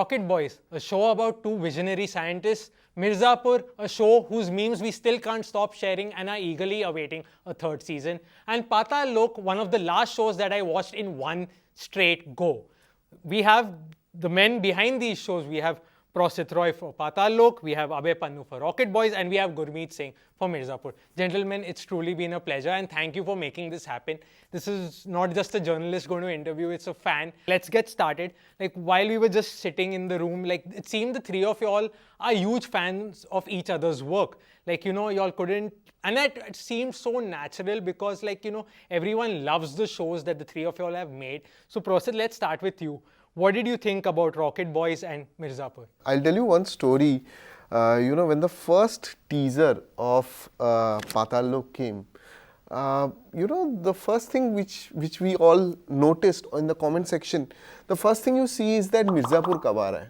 Rocket Boys, a show about two visionary scientists. Mirzapur, a show whose memes we still can't stop sharing and are eagerly awaiting a third season. And Paatal Lok, one of the last shows that I watched in one straight go. We have the men behind these shows. We have Prosit Roy for Paatal Lok, we have Abhay Pannu for Rocket Boys, and we have Gurmmeet Singh for Mirzapur. Gentlemen, it's truly been a pleasure, and thank you for making this happen. This is not just a journalist going to interview, it's a fan. Let's get started. Like, while we were just sitting in the room, like, it seemed the three of y'all are huge fans of each other's work. Like, you know, y'all couldn't, and it seemed so natural because, like, you know, everyone loves the shows that the three of y'all have made. So, Prosit, let's start with you. What did you think about Rocket Boys and Mirzapur? I'll tell you one story. When the first teaser of Paatal Lok came, the first thing which we all noticed in the comment section, the first thing you see is that Mirzapur kab aa raha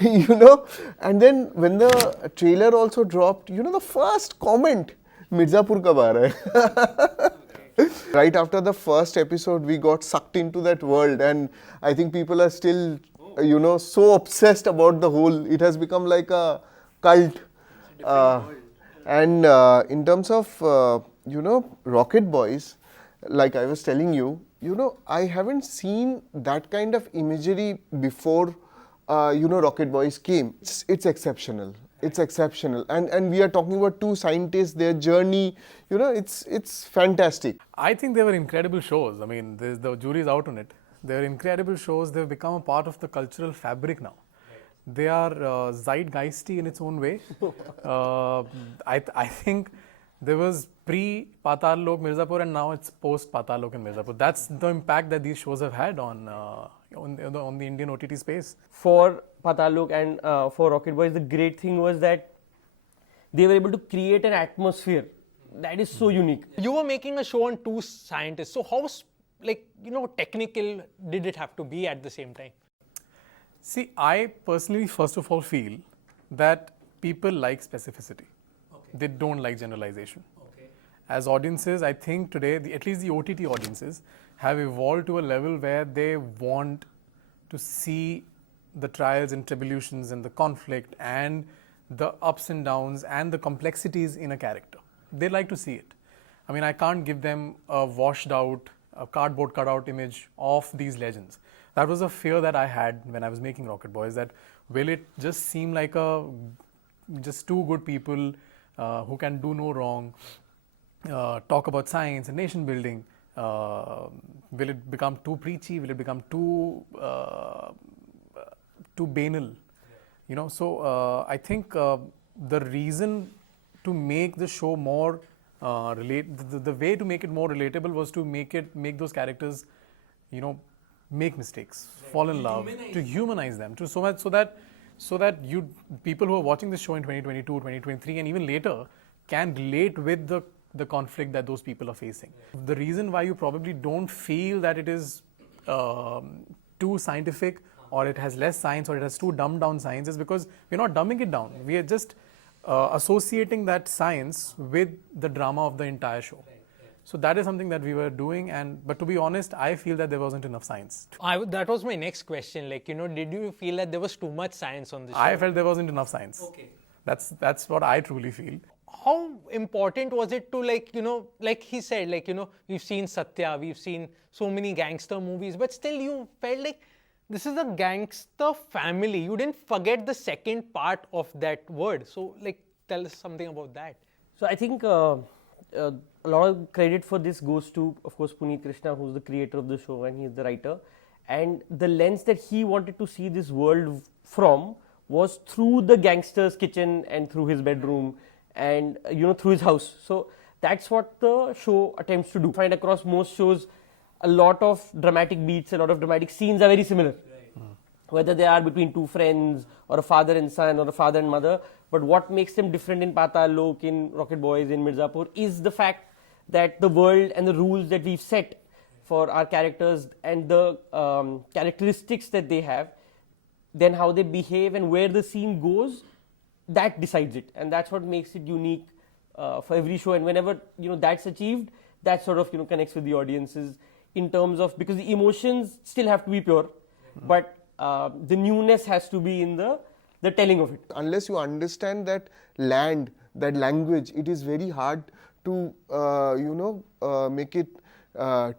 hai. And then when the trailer also dropped, the first comment, Mirzapur kab aa raha hai. Right after the first episode, we got sucked into that world, and I think people are still, so obsessed about the whole. It has become like a cult. And in terms of, Rocket Boys, like I was telling you, I haven't seen that kind of imagery before, Rocket Boys came. It's exceptional. It's exceptional, and we are talking about two scientists, their journey. It's fantastic. I think they were incredible shows. I mean, the jury's out on it. They're incredible shows. They've become a part of the cultural fabric now. They are zeitgeisty in its own way. I think there was pre-Paatal Lok Mirzapur, and now it's post-Paatal Lok and Mirzapur. That's the impact that these shows have had on the Indian OTT space. For Paatal Lok and for Rocket Boys, the great thing was that they were able to create an atmosphere that is so unique. You were making a show on two scientists. So how, technical did it have to be at the same time? See, I personally, first of all, feel that people like specificity. Okay. They don't like generalization. Okay. As audiences, I think today, at least the OTT audiences, have evolved to a level where they want to see the trials and tribulations and the conflict and the ups and downs and the complexities in a character. They like to see it. I mean, I can't give them a washed out, a cardboard cutout image of these legends. That was a fear that I had when I was making Rocket Boys, that will it just seem like just two good people who can do no wrong, talk about science and nation building. Will it become too preachy? Will it become too banal? So I think the reason to make the show more the way to make it more relatable was to make those characters, make mistakes, fall in love, to humanize them, so that people who are watching this show in 2022, 2023, and even later can relate with the conflict that those people are facing. The reason why you probably don't feel that it is too scientific, or it has less science, or it has too dumbed down science, is because we're not dumbing it down. We are just associating that science with the drama of the entire show. So that is something that we were doing, but to be honest, I feel that there wasn't enough science. That was my next question. Did you feel that there was too much science on the show? I felt there wasn't enough science. Okay. That's what I truly feel. How important was it to, like he said, we've seen Satya, we've seen so many gangster movies, but still you felt like this is a gangster family. You didn't forget the second part of that word. So, tell us something about that. So I think a lot of credit for this goes to, of course, Puneet Krishna, who's the creator of the show, and he's the writer. And the lens that he wanted to see this world from was through the gangster's kitchen and through his bedroom and, through his house. So that's what the show attempts to do. Find across most shows, a lot of dramatic beats, a lot of dramatic scenes are very similar. Whether they are between two friends, or a father and son, or a father and mother. But what makes them different in Paatal Lok, in Rocket Boys, in Mirzapur, is the fact that the world and the rules that we've set for our characters and the characteristics that they have, then how they behave and where the scene goes, that decides it. And that's what makes it unique for every show. And whenever that's achieved, that sort of connects with the audiences in terms of, because the emotions still have to be pure. but the newness has to be in the telling of it. Unless you understand that that language, it is very hard to make it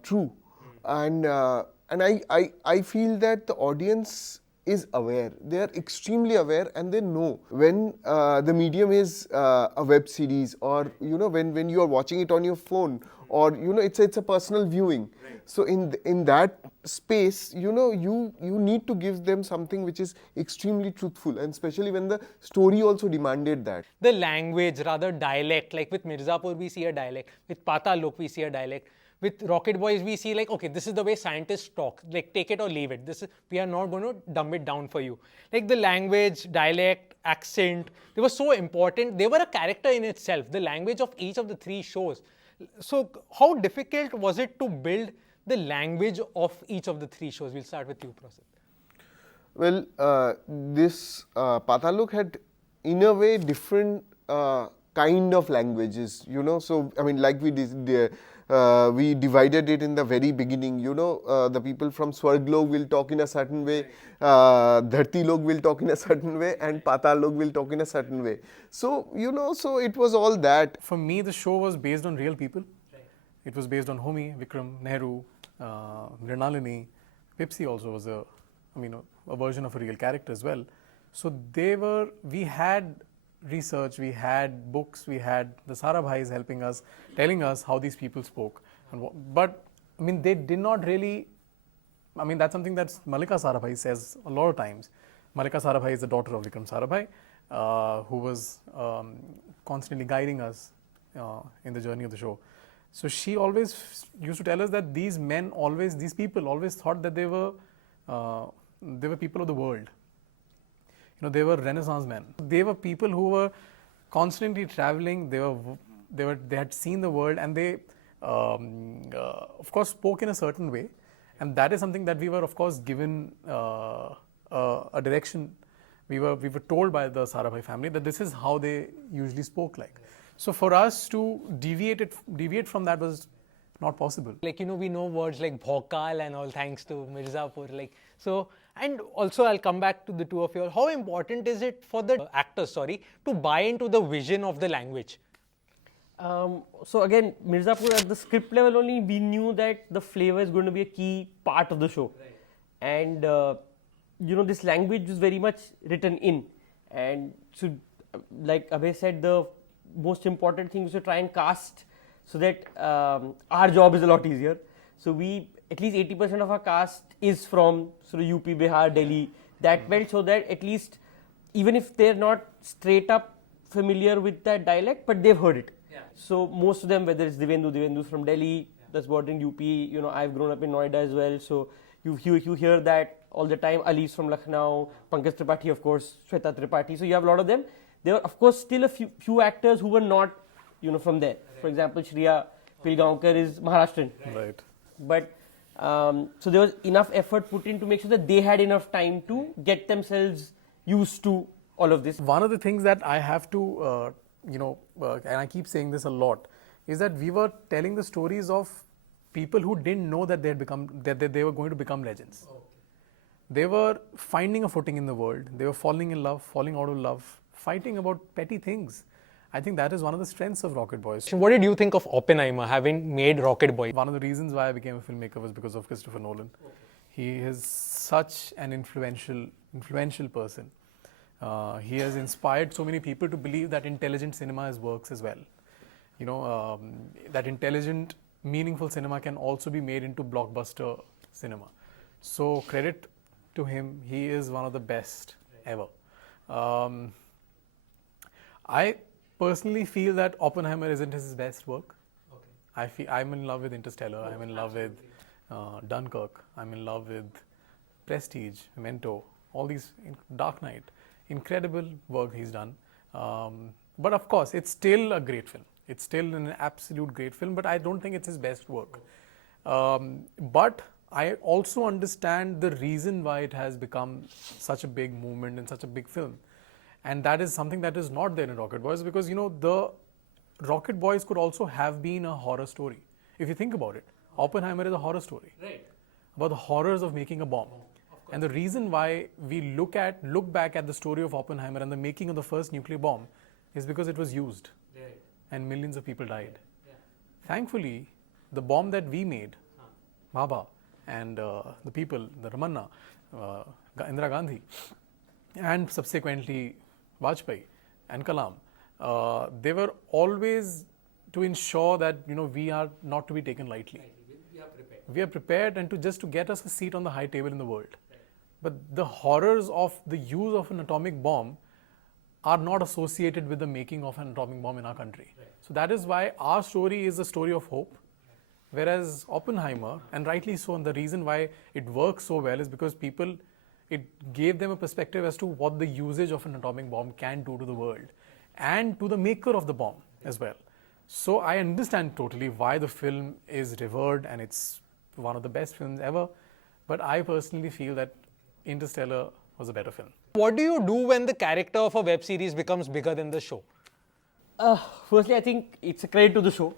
true. And I feel that the audience is aware. They are extremely aware, and they know when the medium is a web series, or when you are watching it on your phone, or it's a personal viewing. So in that space, you need to give them something which is extremely truthful, and especially when the story also demanded that. The language, rather dialect, like with Mirzapur we see a dialect, with Paatal Lok we see a dialect, with Rocket Boys we see like, okay, this is the way scientists talk, like take it or leave it. We are not going to dumb it down for you. Like the language, dialect, accent, they were so important. They were a character in itself, the language of each of the three shows. So how difficult was it to build the language of each of the three shows? We'll start with you, Prosit. Well, this Paatal Lok had, in a way, different kind of languages, So, I mean, like we divided it in the very beginning, the people from Swarg Lok will talk in a certain way, Dharti Lok will talk in a certain way, and Paatal Lok will talk in a certain way. So, so it was all that. For me, the show was based on real people. It was based on Homi, Vikram, Nehru, Mrinalini. Pepsi also was a version of a real character as well. So we had research, we had books, we had the Sarabhais helping us, telling us how these people spoke. But they did not really, that's something that Mallika Sarabhai says a lot of times. Mallika Sarabhai is the daughter of Vikram Sarabhai, who was constantly guiding us in the journey of the show. So she always used to tell us that these people always thought that they were people of the world. They were Renaissance men. They were people who were constantly traveling. They had seen the world, and they, of course, spoke in a certain way. And that is something that we were, of course, given a direction. We were told by the Sarabhai family that this is how they usually spoke like. So for us to deviate from that was not possible. Like, we know words like bhokal and all thanks to Mirzapur. And also I'll come back to the two of you. How important is it for the actors, to buy into the vision of the language? So again, Mirzapur, at the script level only, we knew that the flavor is going to be a key part of the show. Right. And, this language is very much written in. And so, like Abhay said, the most important thing is to try and cast so that our job is a lot easier. So at least 80% of our cast is from sort of UP, Bihar, Delhi, that belt, so that at least even if they're not straight up familiar with that dialect, but they've heard it. Yeah. So most of them, whether it's Divendu's from Delhi, that's bordering UP, I've grown up in Noida as well, so you hear that all the time. Ali's from Lucknow, Pankaj Tripathi, of course, Shweta Tripathi, so you have a lot of them. There were, of course, still a few actors who were not, from there. Right. For example, Shriya Pilgaonkar is Maharashtrian. Right. But so there was enough effort put in to make sure that they had enough time to get themselves used to all of this. One of the things that I have to, and I keep saying this a lot, is that we were telling the stories of people who didn't know that they were going to become legends. Okay. They were finding a footing in the world. They were falling in love, falling out of love, fighting about petty things. I think that is one of the strengths of Rocket Boys. What did you think of Oppenheimer, having made Rocket Boy? One of the reasons why I became a filmmaker was because of Christopher Nolan. Okay. He is such an influential person. He has inspired so many people to believe that intelligent cinema works as well. That intelligent, meaningful cinema can also be made into blockbuster cinema. So credit to him. He is one of the best ever. I personally feel that Oppenheimer isn't his best work. Okay. I'm in love with Interstellar. I'm in love with Dunkirk. I'm in love with Prestige, Memento, all these, Dark Knight. Incredible work he's done. But of course, it's still a great film. It's still an absolute great film, but I don't think it's his best work. But I also understand the reason why it has become such a big movement and such a big film. And that is something that is not there in Rocket Boys, because the Rocket Boys could also have been a horror story. If you think about it, Oppenheimer is a horror story. Right. About the horrors of making a bomb. And the reason why we look back at the story of Oppenheimer and the making of the first nuclear bomb is because it was used. Right. And millions of people died. Yeah. Thankfully, the bomb that we made, Baba, and the people, the Ramanna, Indira Gandhi, and subsequently Vajpayee and Kalam, they were always to ensure that we are not to be taken lightly. We are prepared and to get us a seat on the high table in the world. But the horrors of the use of an atomic bomb are not associated with the making of an atomic bomb in our country. So that is why our story is a story of hope. Whereas Oppenheimer, and rightly so, and the reason why it works so well is because it gave them a perspective as to what the usage of an atomic bomb can do to the world and to the maker of the bomb as well. So I understand totally why the film is revered and it's one of the best films ever. But I personally feel that Interstellar was a better film. What do you do when the character of a web series becomes bigger than the show? Firstly, I think it's a credit to the show.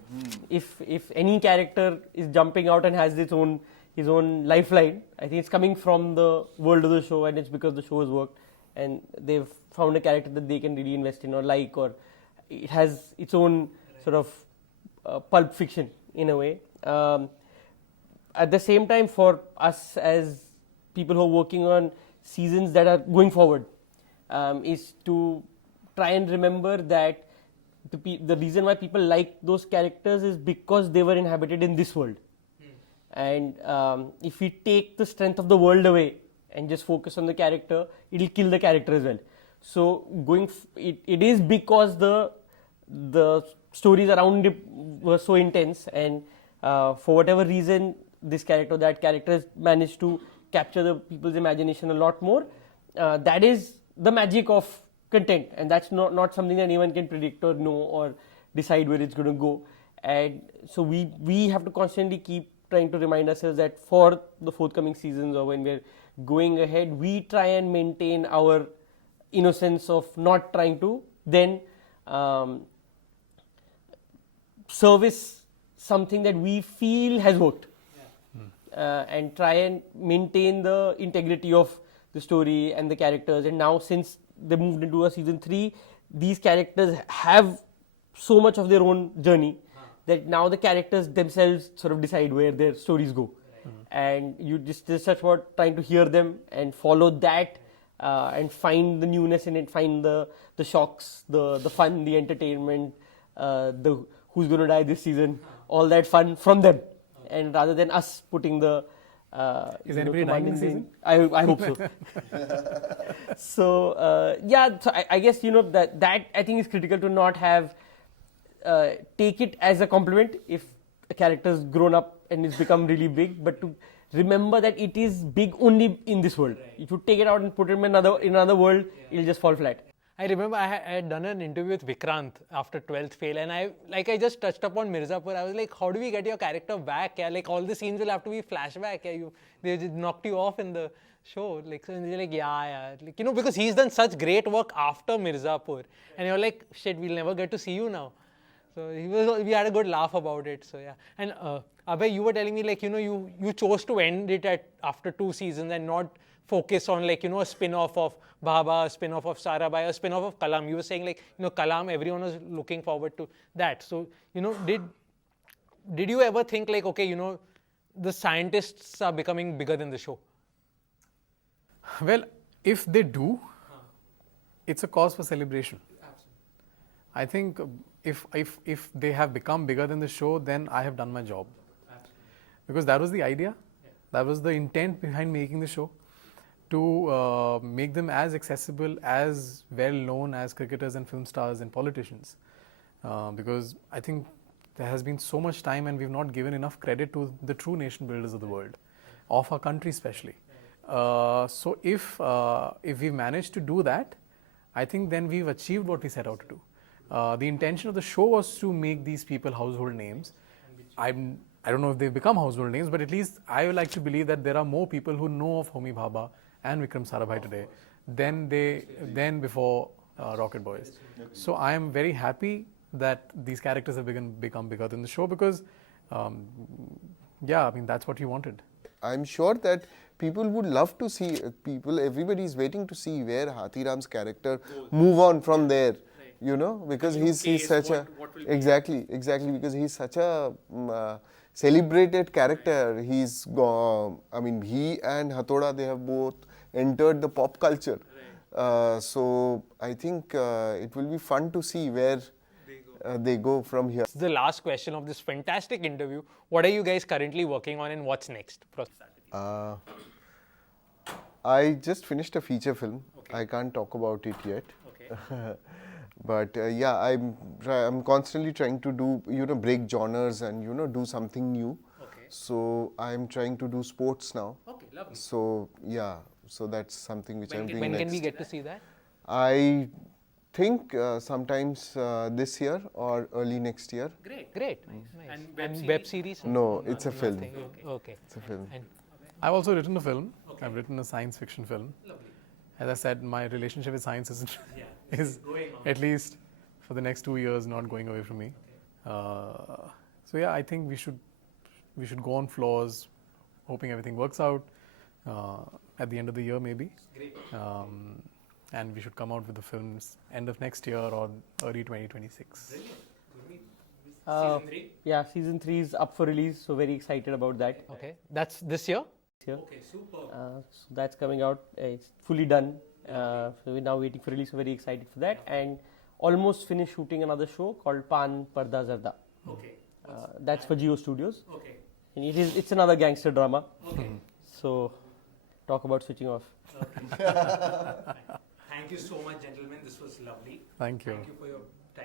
If any character is jumping out and has his own lifeline, I think it's coming from the world of the show, and it's because the show has worked and they've found a character that they can really invest in or it has its own sort of pulp fiction in a way. At the same time, for us as people who are working on seasons that are going forward, is to try and remember that the reason why people like those characters is because they were inhabited in this world. And if we take the strength of the world away and just focus on the character, it'll kill the character as well. So it is because the stories around it were so intense, and for whatever reason, this character, that character has managed to capture the people's imagination a lot more. That is the magic of content, and that's not something that anyone can predict or know or decide where it's going to go. And so we have to constantly keep trying to remind ourselves that for the forthcoming seasons or when we're going ahead, we try and maintain our innocence of not trying to then service something that we feel has worked. And try and maintain the integrity of the story and the characters. And now, since they moved into a season 3, these characters have so much of their own journey that now the characters themselves sort of decide where their stories go. And you just such about trying to hear them and follow that and find the newness in it, find the shocks, the fun, the entertainment, the who's going to die this season, all that fun from them. And rather than us putting the is anybody dying this season? I hope so. So I guess that I think is critical to not have take it as a compliment if a character's grown up and it's become really big, but to remember that it is big only in this world. If you take it out and put it in another world, it'll just fall flat. I remember I had done an interview with Vikrant after 12th fail, and I just touched upon Mirzapur. I was like, how do we get your character back? Yeah? Like, all the scenes will have to be flashback. Yeah? They just knocked you off in the show. Like, so they're like, yeah. Like, because he's done such great work after Mirzapur. And you're like, shit, we'll never get to see you now. So we had a good laugh about it. So yeah. And Abhay, you were telling me, like, you chose to end it after 2 seasons and not focus on, like, a spin-off of Bhabha, a spin-off of Sarabhai, a spin-off of Kalam. You were saying, like, Kalam, everyone was looking forward to that. So, did you ever think, like, okay, the scientists are becoming bigger than the show? Well, if they do, it's a cause for celebration. Absolutely. I think if they have become bigger than the show, then I have done my job. Absolutely. Because that was the idea. Yeah. That was the intent behind making the show. To make them as accessible, as well known as cricketers and film stars and politicians. Because I think there has been so much time and we've not given enough credit to the true nation builders of the world, of our country especially. So if we've managed to do that, I think then we've achieved what we set out to do. The intention of the show was to make these people household names. I don't know if they've become household names, but at least I would like to believe that there are more people who know of Homi Bhabha and Vikram Sarabhai today than before Rocket Boys. So I am very happy that these characters have become bigger than the show because, that's what you wanted. I'm sure that people would love to see, everybody is waiting to see where Hathiram's character move on from there. You know, because he's such a exactly because he's such a celebrated character. He's gone. I mean, he and Hathoda, they have both entered the pop culture. So I think it will be fun to see where they go from here. The last question of this fantastic interview. What are you guys currently working on and what's next? I just finished a feature film. I can't talk about it yet. But yeah, I'm constantly trying to do, break genres and, do something new. So I'm trying to do sports now. Okay, lovely. So yeah, so that's something which I'm doing When next. can we get to see that? I think sometimes this year or early next year. Great. Nice. And web series? No, it's a film. Nothing. Okay. It's a film. And I've also written a film. I've written a science fiction film. As I said, my relationship with science is at least for the next 2 years not going away from me. So yeah, I think we should go on floors, hoping everything works out at the end of the year maybe. And we should come out with the films end of next year or early 2026. Season 3? Yeah, season 3 is up for release, so very excited about that. Okay, that's this year? Here. Okay, super. So that's coming out. It's fully done. So we're now waiting for release. So very excited for that, and almost finished shooting another show called Pan Parda Zarda. Okay. That's for Geo Studios. Okay. And it's another gangster drama. Okay. So talk about switching off. Thank you so much, gentlemen. This was lovely. Thank you. Thank you for your